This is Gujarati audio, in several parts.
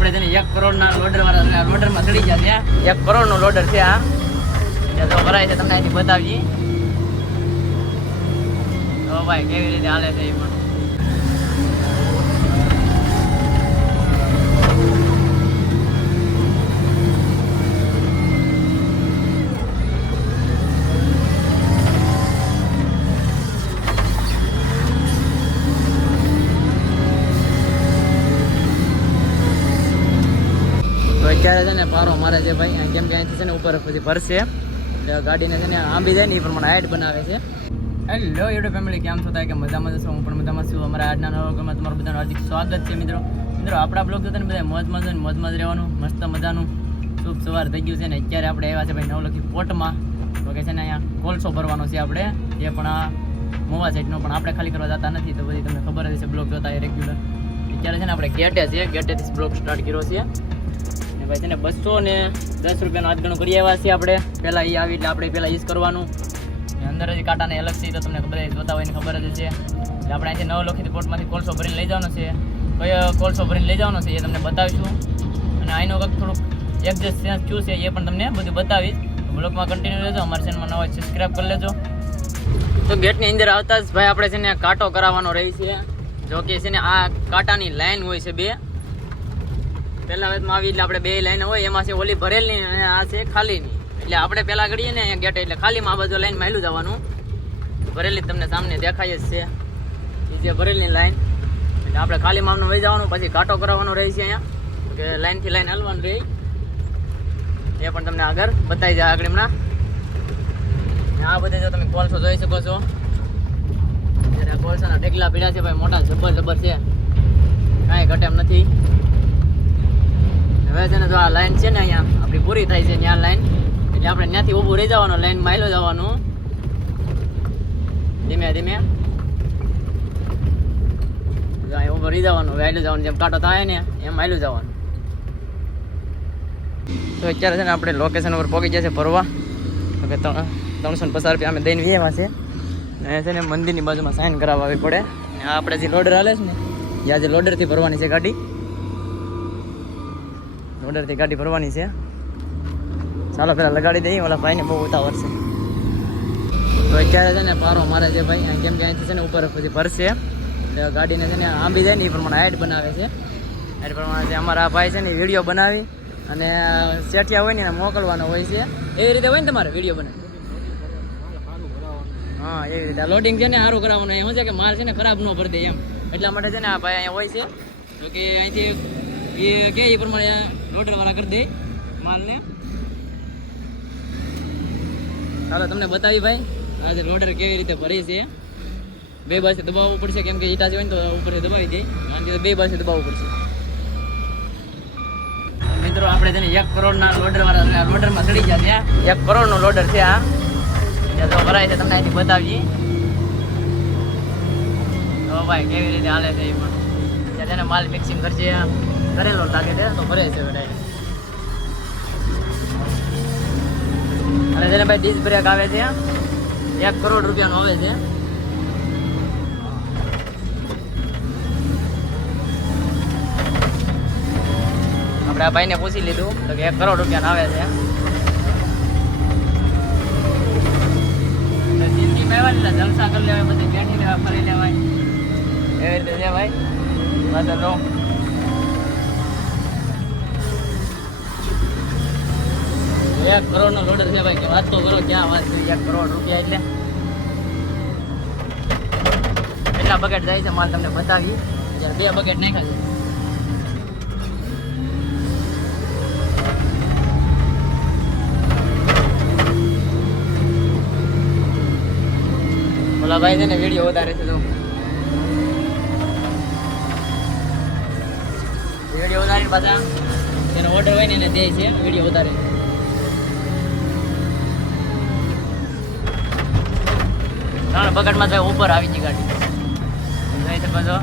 આપણે તેને 1 કરોડના લોડર વાળા લોડરમાં ચડી ગયા છે. 1 કરોડનો લોડર છે આ. ત્યાં જો ભરાય છે તમને અહીંથી બતાવીએ. તો ભાઈ કેવી રીતે હાલે છે એ પણ. અત્યારે છે ને પારો મારે છે ભાઈ, કેમ કે અહીંથી છે ને ઉપર પછી ભરશે એટલે ગાડીને છે ને આંબી જાય ને એ પ્રમાણે હાઈટ બનાવે છે. હેલો યુટ્યુબ ફેમિલી, કેમ છો? કે મજામાં જશો? હું પણ મજામાં છું. અમારા આજના નવા વ્લોગમાં તમારું બધાનું હાર્દિક સ્વાગત છે. મિત્રો આપણા બ્લોગ જોતા ને બધા મોજમાં જ રહેવાનું, મસ્ત મજાનું શુભ સવાર થઈ ગયું છે ને અત્યારે આપણે આવ્યા છે ભાઈ નવલખી પોર્ટમાં. તો કે છે ને અહીંયા કોલસો ભરવાનો છે આપણે, એ પણ આ મોવા સાઈડનો, પણ આપણે ખાલી કરવા જતા નથી. તો બધી તમને ખબર જ છે બ્લોગ જોતા એ રેગ્યુલર. અત્યારે છે ને આપણે ગેટેથી બ્લોગ સ્ટાર્ટ કર્યો છે. ભાઈ છે ને 210 રૂપિયાનું આજગણું કરી આવ્યા છીએ આપણે. પહેલાં એ આવી એટલે આપણે પહેલાં ઈજ કરવાનું. અંદર જ કાંટાને અલગ છે તો તમને બધા જોતા હોય ને ખબર જ છે. એટલે આપણે અહીંથી નવલખી પોર્ટમાંથી કોલસો ભરીને લઈ જવાનો છે. કયો કોલસો ભરીને લઈ જવાનો છે એ તમને બતાવીશું. અને આનો કંઈક થોડુંક એડજસ્ટ થયું છે એ પણ તમને બધું બતાવીશ. બ્લોગમાં કન્ટિન્યુ રહેજો. અમારી ચેનલમાં નવા સબસ્ક્રાઈબ કરી લેજો. તો ગેટની અંદર આવતા જ ભાઈ આપણે છે ને કાંટો કરાવવાનો રહી છે. જો કે છે ને આ કાંટાની લાઈન હોય છે બે. પહેલા વેતમાં આવી એટલે આપણે બે લાઈન હોય, એમાં છે ઓલી ભરેલની અને આ છે ખાલીની. એટલે આપણે પહેલાં કરીએ ને અહીંયા ગેટ એટલે ખાલીમાં આ બાજુ લાઈનમાં હેલું જવાનું. ભરેલી તમને સામને દેખાય જ છે એ જે ભરેલની લાઈન. એટલે આપણે ખાલીમાં આમનું વહી જવાનું, પછી કાંટો કરાવવાનો રહે છે અહીંયા કે લાઈનથી લાઈન હલવાનું રહે. એ પણ તમને આગળ બતાવી જાય આગળ હમણાં. આ બધે જો તમે કોલસો જોઈ શકો છો, કોલસાના ઢેકલા પીડા છે ભાઈ, મોટા જબર છે, કાંઈ ઘટે એમ નથી. હવે છે ને જો આ લાઈન છે ને અહીંયા આપણી પૂરી થાય છે ત્યાં લાઈન, એટલે આપણે ત્યાંથી ઊભું રહી જવાનું, લાઈન માયલો જવાનું ધીમે ધીમે. અહીંયા ઊભું રહી જવાનું, વાયલું જવાનું, જેમ કાંટો થાય ને એમ માયલું જવાનું. તો અત્યારે છે ને આપણે લોકેશન ઉપર પહોંચી ગયા છે ભરવા. તો કે 350 રૂપિયા અમે દઈને વ્યવહાર છે. અને છે ને મંદિરની બાજુમાં સાઇન કરાવવા આવી પડે. આ આપણે જે લોડર હાલે છે ને એ આજે લોડરથી ભરવાની છે ગાડી. લોડરથી ગાડી ભરવાની છે. ચાલો પેલા લગાડી દઈએ, ઓલા ભાઈને બહુ ઉતાવળ છે. તો અત્યારે છે ને પારો મારે છે ભાઈ, કેમ કે અહીંથી છે ને ઉપર પછી ભરશે એટલે ગાડીને છે ને આંબી જાય ને એ પ્રમાણે હાઈટ બનાવે છે. હાઈટ પ્રમાણે છે અમારા આ ભાઈ છે ને વિડીયો બનાવી અને શેઠિયા હોય ને એને મોકલવાનો હોય છે. એવી રીતે હોય ને તમારે વિડીયો બનાવી? હા એવી રીતે લોડિંગ છે ને સારું કરાવવાનું. એ શું છે કે માલ છે ને ખરાબ ન ભરી દે એમ, એટલા માટે છે ને આ ભાઈ અહીંયા હોય છે. તો કે અહીંથી એ કે એ પ્રમાણે લોડર વાળા કરી દે માલને. ચાલો તમને બતાવી ભાઈ આજે લોડર કેવી રીતે ભરી છે. બે બાજુ દબાવવું પડશે, કેમ કે ઈટા છે ને તો ઉપરથી દબાવી દે, અને બે બાજુ દબાવવું પડશે. મિત્રો આપણે તેને 1 કરોડના લોડર વાળા લોડરમાં ચડી ગયા છે. 1 કરોડનો લોડર છે આ. ત્યાં જો ભરાય છે તમને અહીંથી બતાવીએ. તો ભાઈ કેવી રીતે હાલે છે એ પણ. ત્યાં તેને માલ મિક્સિંગ કરશે, કરેલો લાગે છે તો ભરે છે ડાયરેક્ટ. અને તેને ભાઈ ડીઝ બ્રેક આવે છે, 1 કરોડ રૂપિયાનો આવે છે. આપણે આ ભાઈને પૂછી લીધું તો કે 1 કરોડ રૂપિયાનો આવે છે. જિંદગીમાં એવા ને જલસા કરી લેવાય, બધે બેઠી લેવા, ફરી લેવાય, એવી રીતે છે ભાઈ. બસ લો 1 કરોડનો લોડર છે ભાઈ, કે વાત તો કરો, ક્યાં વાત છે. 1 કરોડ રૂપિયા એટલે કેટલા બકેટ જાય છે માલ તમને બતાવી. જ્યારે 2 બકેટ નાખ્યા છે. ઓલા ભાઈ છે ને વિડીયો વધારે છે, તો વિડીયો વધારીને પાછા એનો ઓર્ડર હોય ને એને દે છે વિડીયો વધારે. ત્રણ બકેટમાં ભાઈ ઉપર આવી ગઈ ગાડી, જોઈ શકો છો.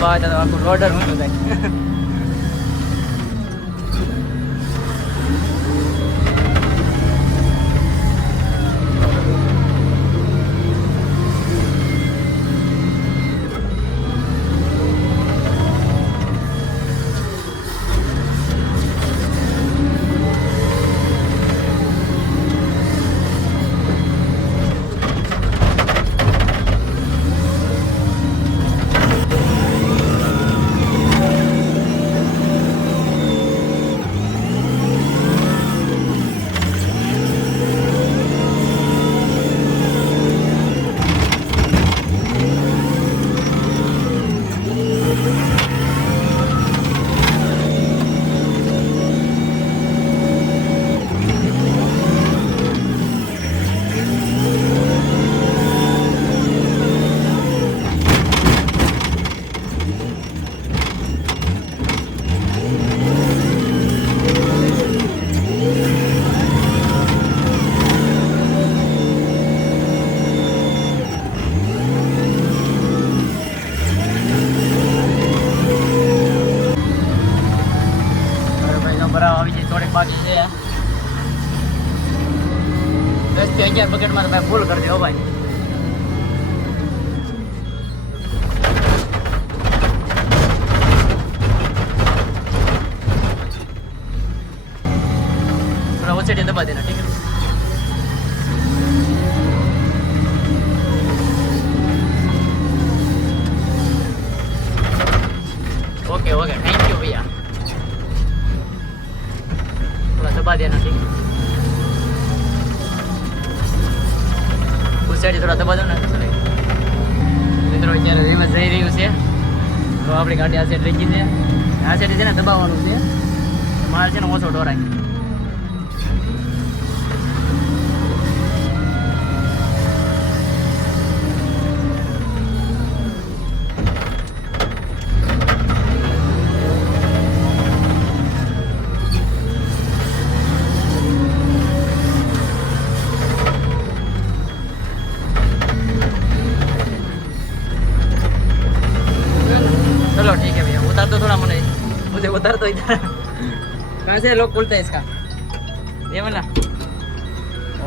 દબાવે તો આખું લોડર ઊંચું થાય. બાકી છે 10 થી 11 બકેટમાં તમે ફૂલ કરી દો ભાઈ. થોડા ઓછેટી દબા દેના ઠીક है. ओके ओके थैंक यू भैया. थोड़ा दबा देना ठीक है. उस साइड थोड़ा दबा दो ना तो चलेगा. મિત્રો અત્યારે રિવર્સ જઈ રહ્યું છે તો આપણી ગાડી આ સાઈડ રહી છે. આ સાઈડ છે ને દબાવવાનું છે. મારે છે ને ઓછો ઢોરાય. चलो ठीक है भैया उतार दो थोड़ा मुझे उतार दो इधर. कहाँ से लोग बोलते हैं इसका ये वाला.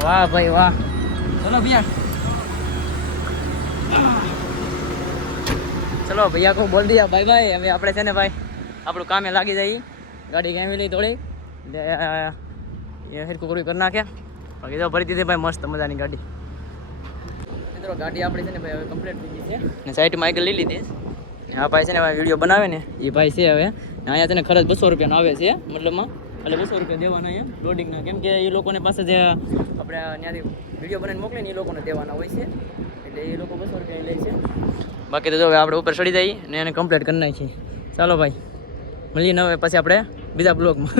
वाह भाई वाह. चलो भैया चलो भैया को बोल दिया बाय बाय. હવે આપણે છે ને ભાઈ આપણું કામે લાગી જઈએ. ગાડી કેવી લઈ થોડી એ હેરકું કરી નાખ્યા. બાકી તો ભરી દીધી ભાઈ મસ્ત મજાની ગાડી. મિત્રો ગાડી આપણી છે ને ભાઈ હવે કમ્પ્લીટ થઈ ગઈ છે ને સાઈડમાં આગળ લઈ લીધી. આ ભાઈ છે ને વિડીયો બનાવે ને એ ભાઈ છે હવે. અહીંયા છે ને ખર્ચ 200 રૂપિયાનો આવે છે મતલબમાં. એટલે 200 રૂપિયા દેવાના એમ લોડિંગના. કેમ કે એ લોકોને પાસે જે આપણે ત્યાંથી વિડીયો બનાવીને મોકલે ને એ લોકોને દેવાના હોય છે. એટલે એ લોકો 200 રૂપિયા લે છે. બાકી તો જો હવે આપણે ઉપર ચડી જઈએ ને એને કમ્પ્લીટ કરી નાખીએ. ચાલો ભાઈ મળીએ ને હવે પછી આપણે બીજા બ્લોગમાં.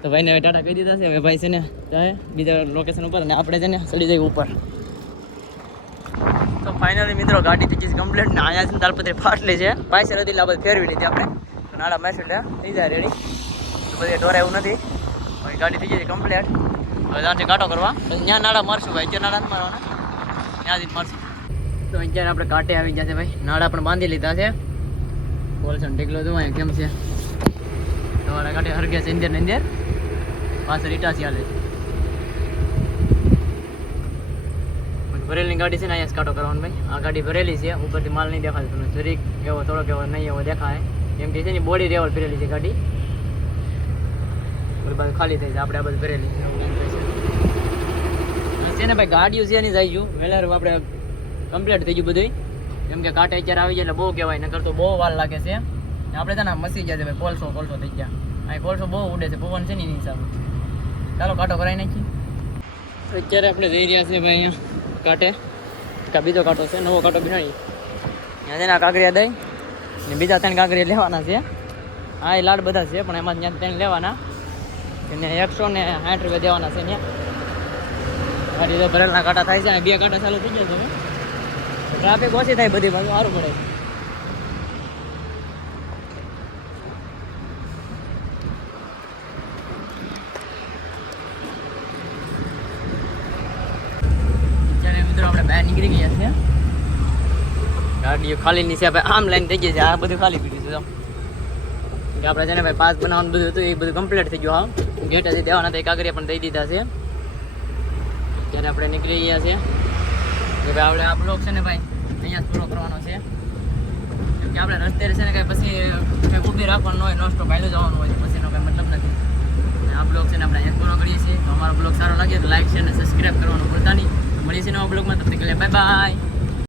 તો ભાઈને હવે ટાટા કહી દીધા છે. હવે ભાઈ છે ને જાય બીજા લોકેશન ઉપર અને આપણે છે ને ચડી જઈએ ઉપર. તો ફાઇનલી મિત્રો ગાડી થઈ ગઈ કમ્પ્લીટ ને અહીંયા છે તાલપત્રી ફાટલી છે. પાછળ હતી એટલે આ બધી ફેરવી લીધી આપણે. નાડા મેસ એટલે થઈ જાય રેડી. તો બધી ઢોરા એવું નથી. હવે ગાડી થઈ ગઈ કમ્પ્લીટ. હવે ત્યાંથી કાંટો કરવા પછી ત્યાં નાડા મારશું ભાઈ. ત્યાં નાડા નથી મારવાના ત્યાંથી જ મારશું. તો અત્યારે આપણે કાંટે આવી ગયા છે ભાઈ. નાડા પણ બાંધી લીધા છે. બોલશન ઢીકલો જો અહીંયા કેમ છે તમારા કાંટે હરગ્યા છે અંદર ને અંદર. પાછળ ઇટાસી હાલે છે. ભરેલી ગાડી છે ને અહીંયા કાંટો કરવાનો ભાઈ. આ ગાડી ભરેલી છે ઉપરથી માલ નહીં દેખાતો તમને. જરીક એવો થોડોક એવો નહીં એવો દેખાય એમ કે છે ને બોડી લેવલ ભરેલી છે ગાડી. બધી બાજુ ખાલી થઈ છે આપણે આ બધું ભરેલી છે ને ભાઈ. ગાડીઓ છે એની જાય ગયું વહેલા આપણે કમ્પ્લીટ થઈ ગયું બધું. કેમ કે કાંટે અત્યારે આવી જાય એટલે બહુ કહેવાય નકર તો બહુ વાર લાગે છે. આપણે છે ને મસી ગયા છે ભાઈ. કોલસો થઈ ગયા. અહીં કોલસો બહુ ઉડે છે પવન છે ને એની હિસાબે. ચાલો કાંટો કરાવી નાખીએ. અત્યારે આપણે જઈ રહ્યા છીએ ભાઈ અહીંયા કાંટે. બીજો કાંટો છે નવો કાંટો બનાવી. ત્યાં છે ને કાંકરિયા દઈ ને બીજા 3 કાંકરિયા લેવાના છે. હા એ લાડ બધા છે પણ એમાં ત્યાં 3 લેવાના એને 160 રૂપિયા દેવાના છે. ત્યાં ગાડી તો ભરેલના કાંટા થાય છે. 2 કાંટા ચાલુ થઈ ગયા છે. ટ્રાફિક ઓછી થાય બધી બાજુ સારું પડે. અત્યારે મિત્રો આપણે બહાર નીકળી ગયા છે. ગાડીઓ ખાલી ની છે ભાઈ, આમ લાઈન થઈ ગઈ છે, આ બધું ખાલી પીડ્યું છે તો કે આપણે છે ને ભાઈ પાસ બનાવવાનું બધું હતું એ બધું કમ્પ્લીટ થઈ ગયું. હા ગેટ હજી દેવાના હતા, કાગરિયા પણ દઈ દીધા છે. ત્યારે આપણે નીકળી ગયા છે કે ભાઈ આપણે આ બ્લોક છે ને ભાઈ અહીંયા જ પૂરો કરવાનો છે, કેમ કે આપણે રસ્તે છે ને કાંઈ પછી કંઈ ઊભી રાખવાનું હોય, નોન સ્ટોપ હાલ્યું જવાનું હોય, પછીનો કંઈ મતલબ નથી. આ બ્લોગ છે ને આપણે અહીંયા પૂરો કરીએ છીએ. તો અમારો બ્લોગ સારો લાગે તો લાઈક છે અને સબસ્ક્રાઈબ કરવાનું ભૂલતા નહીં. મળીએ છીએ નવા બ્લોગમાં, તબ તક કે બાય બાય.